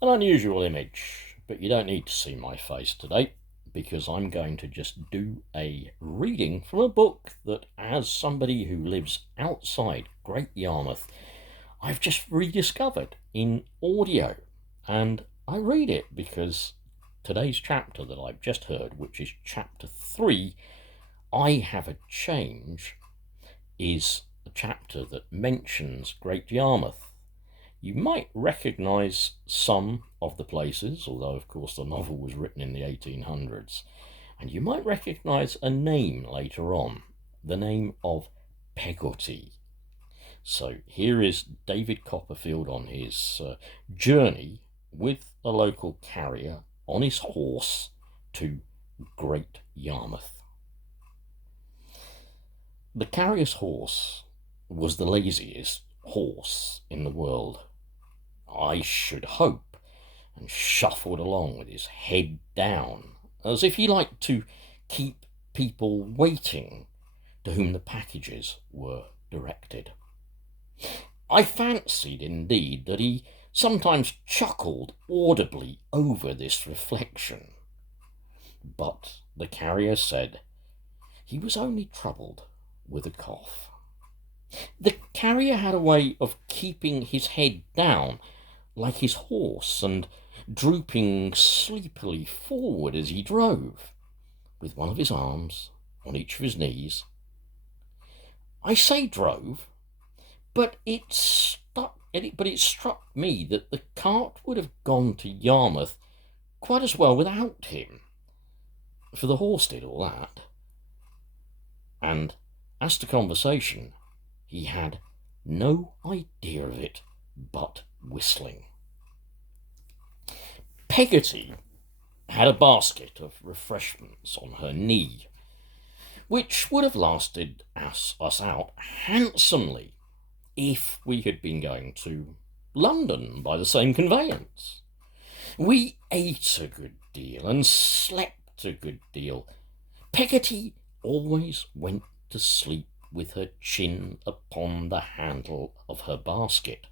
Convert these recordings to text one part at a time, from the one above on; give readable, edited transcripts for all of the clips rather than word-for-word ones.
An unusual image, but you don't need to see my face today because I'm going to just do a reading from a book that, as somebody who lives outside Great Yarmouth, I've just rediscovered in audio. And I read it because today's chapter that I've just heard, which is chapter 3, I Have a Change, is a chapter that mentions Great Yarmouth. You might recognise some of the places, although, of course, the novel was written in the 1800s, and you might recognise a name later on, the name of Peggotty. So here is David Copperfield on his journey with a local carrier on his horse to Great Yarmouth. The carrier's horse was the laziest horse in the world, I should hope, and shuffled along with his head down, as if he liked to keep people waiting to whom the packages were directed. I fancied, indeed, that he sometimes chuckled audibly over this reflection, but the carrier said he was only troubled with a cough. The carrier had a way of keeping his head down like his horse and drooping sleepily forward as he drove, with one of his arms on each of his knees. I say drove, but it struck me that the cart would have gone to Yarmouth quite as well without him, for the horse did all that. And as to conversation, he had no idea of it but whistling. Peggotty had a basket of refreshments on her knee, which would have lasted us out handsomely if we had been going to London by the same conveyance. We ate a good deal and slept a good deal. Peggotty always went to sleep with her chin upon the handle of her basket,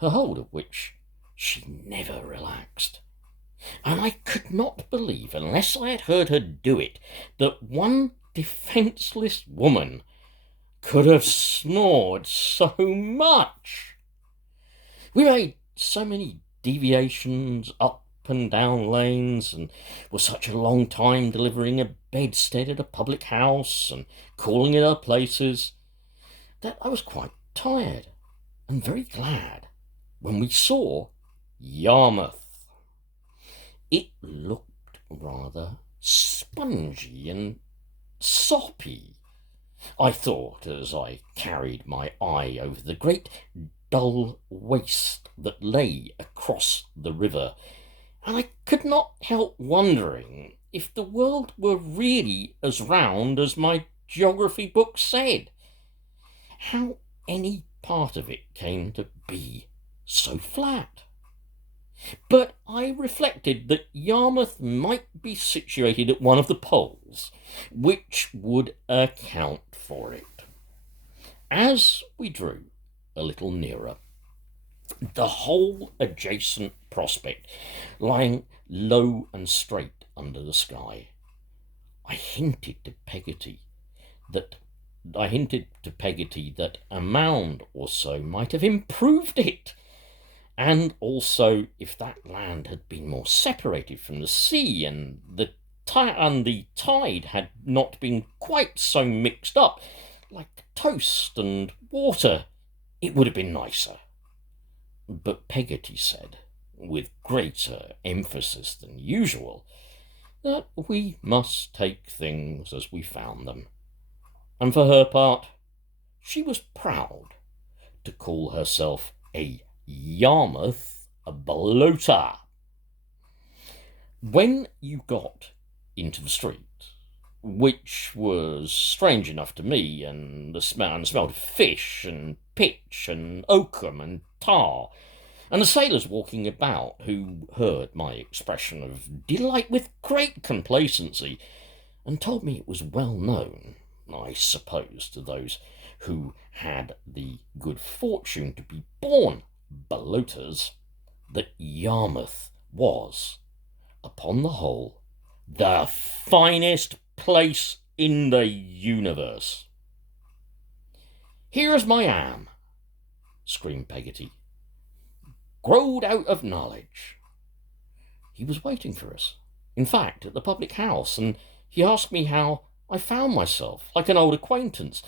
her hold of which she never relaxed. And I could not believe, unless I had heard her do it, that one defenceless woman could have snored so much. We made so many deviations up and down lanes, and were such a long time delivering a bedstead at a public house and calling at our places, that I was quite tired and very glad when we saw Yarmouth. It looked rather spongy and soppy, I thought, as I carried my eye over the great dull waste that lay across the river, and I could not help wondering if the world were really as round as my geography book said. How any part of it came to be so flat. But I reflected that Yarmouth might be situated at one of the poles, which would account for it. As we drew a little nearer, the whole adjacent prospect lying low and straight under the sky, I hinted to Peggotty that a mound or so might have improved it, and also if that land had been more separated from the sea, and the tide had not been quite so mixed up like toast and water, it would have been nicer. But Peggotty said, with greater emphasis than usual, that we must take things as we found them, and for her part, she was proud to call herself a Yarmouth bloater. When you got into the street, which was strange enough to me, and smelled of fish and pitch and oakum and tar, and the sailors walking about, who heard my expression of delight with great complacency, and told me it was well known, I suppose, to those who had the good fortune to be born bloaters, that Yarmouth was, upon the whole, the finest place in the universe. "Here's my ham," screamed Peggotty, "growed out of knowledge." He was waiting for us, in fact, at the public house, and he asked me how I found myself, like an old acquaintance.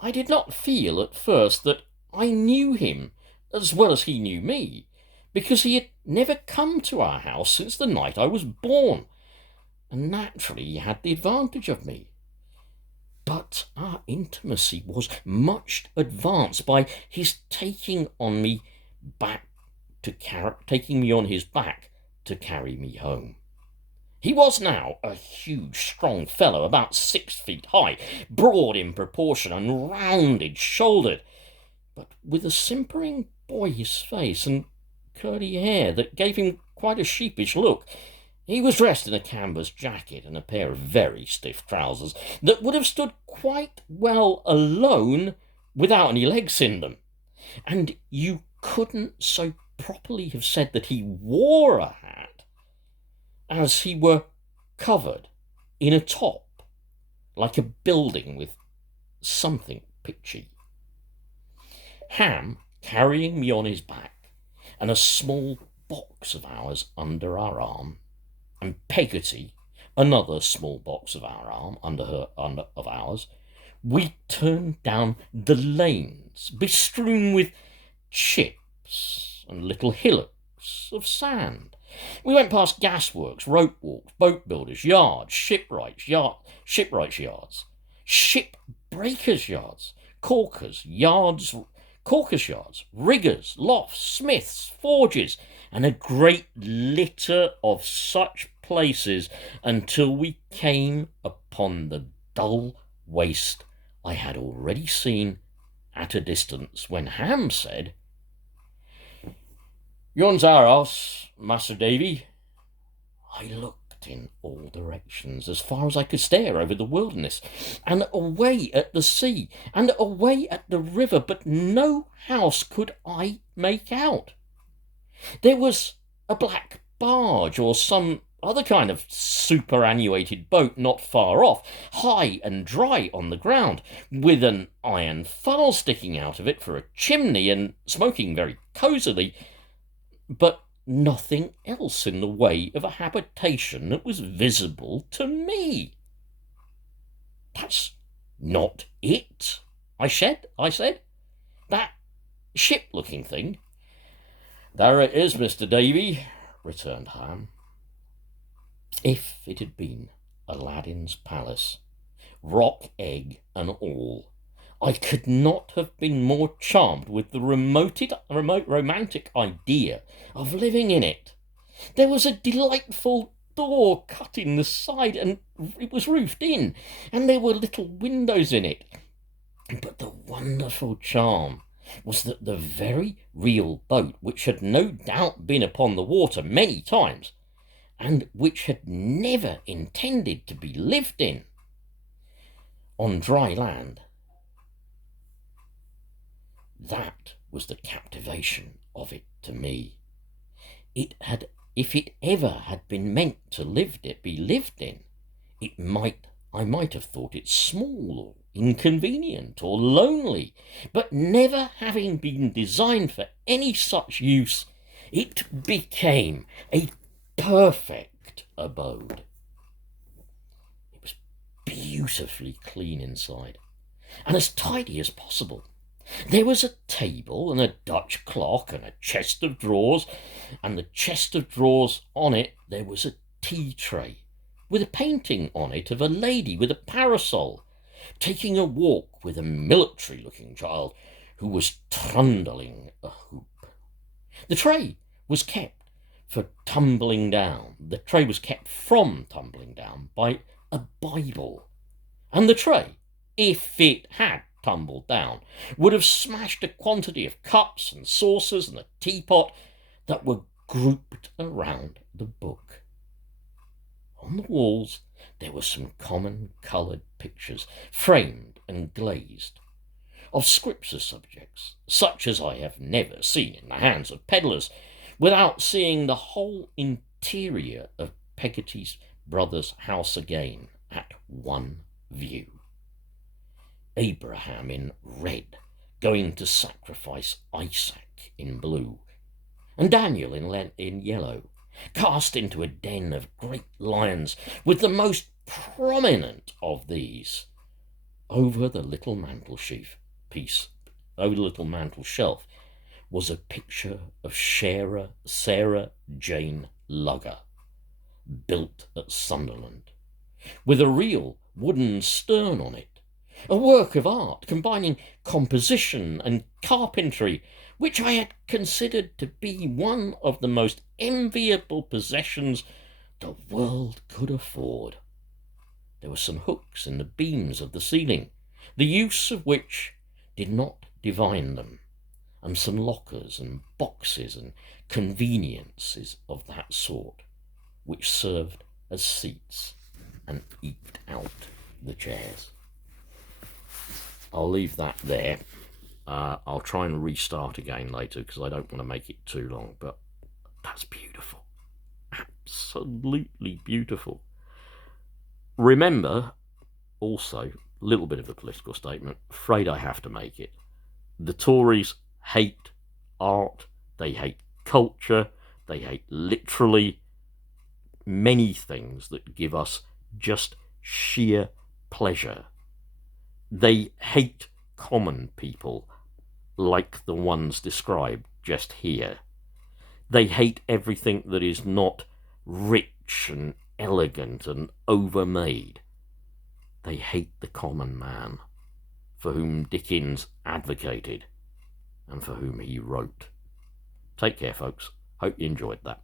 I did not feel at first that I knew him as well as he knew me, because he had never come to our house since the night I was born, and naturally he had the advantage of me. But our intimacy was much advanced by his taking me on his back to carry me home. He was now a huge, strong fellow, about 6 feet high, broad in proportion and rounded-shouldered, but with a simpering boyish face and curly hair that gave him quite a sheepish look. He was dressed in a canvas jacket and a pair of very stiff trousers that would have stood quite well alone without any legs in them, and you couldn't so properly have said that he wore a hat as he were covered in a top, like a building with something pitchy. Ham, carrying me on his back, and a small box of ours under our arm, and Peggotty, another small box of our arm under ours, we turned down the lanes, bestrewn with chips and little hillocks of sand. We went past gasworks, rope walks, boat builders' yards, shipwrights' yards, shipbreakers' yards, caulkers' yards, riggers, lofts, smiths, forges, and a great litter of such places until we came upon the dull waste I had already seen at a distance, when Ham said, "Yon's our house, Master Davy." I looked in all directions, as far as I could stare over the wilderness, and away at the sea, and away at the river, but no house could I make out. There was a black barge or some other kind of superannuated boat not far off, high and dry on the ground, with an iron funnel sticking out of it for a chimney and smoking very cosily, but nothing else in the way of a habitation that was visible to me. "That's not it," I said. "That ship-looking thing." "There it is, Mr. Davy," returned Ham. If it had been Aladdin's palace, rock, egg, and all, I could not have been more charmed with the remote romantic idea of living in it. There was a delightful door cut in the side, and it was roofed in, and there were little windows in it. But the wonderful charm was that the very real boat, which had no doubt been upon the water many times, and which had never intended to be lived in on dry land, that was the captivation of it to me. If it ever had been meant to be lived in, I might have thought it small or inconvenient or lonely, but never having been designed for any such use, it became a perfect abode. It was beautifully clean inside, and as tidy as possible. There was a table and a Dutch clock and a chest of drawers, and the chest of drawers, on it there was a tea tray with a painting on it of a lady with a parasol taking a walk with a military-looking child who was trundling a hoop. The tray was kept from tumbling down by a Bible, and the tray, if it had tumbled down, would have smashed a quantity of cups and saucers and a teapot that were grouped around the book. On the walls there were some common coloured pictures, framed and glazed, of Scripture subjects, such as I have never seen in the hands of pedlars, without seeing the whole interior of Peggotty's brother's house again at one view. Abraham in red, going to sacrifice Isaac in blue, and Daniel in yellow, cast into a den of great lions, with the most prominent of these over the little mantel shelf was a picture of Sarah Jane Lugger, built at Sunderland, with a real wooden stern on it, a work of art combining composition and carpentry, which I had considered to be one of the most enviable possessions the world could afford. There were some hooks in the beams of the ceiling, the use of which did not divine them, and some lockers and boxes and conveniences of that sort, which served as seats and eked out the chairs. I'll leave that there. I'll try and restart again later because I don't want to make it too long, but that's beautiful. Absolutely beautiful. Remember, also, a little bit of a political statement, afraid I have to make it. The Tories hate art, they hate culture, they hate literally many things that give us just sheer pleasure. They hate common people like the ones described just here. They hate everything that is not rich and elegant and overmade. They hate the common man, for whom Dickens advocated and for whom he wrote. Take care, folks. Hope you enjoyed that.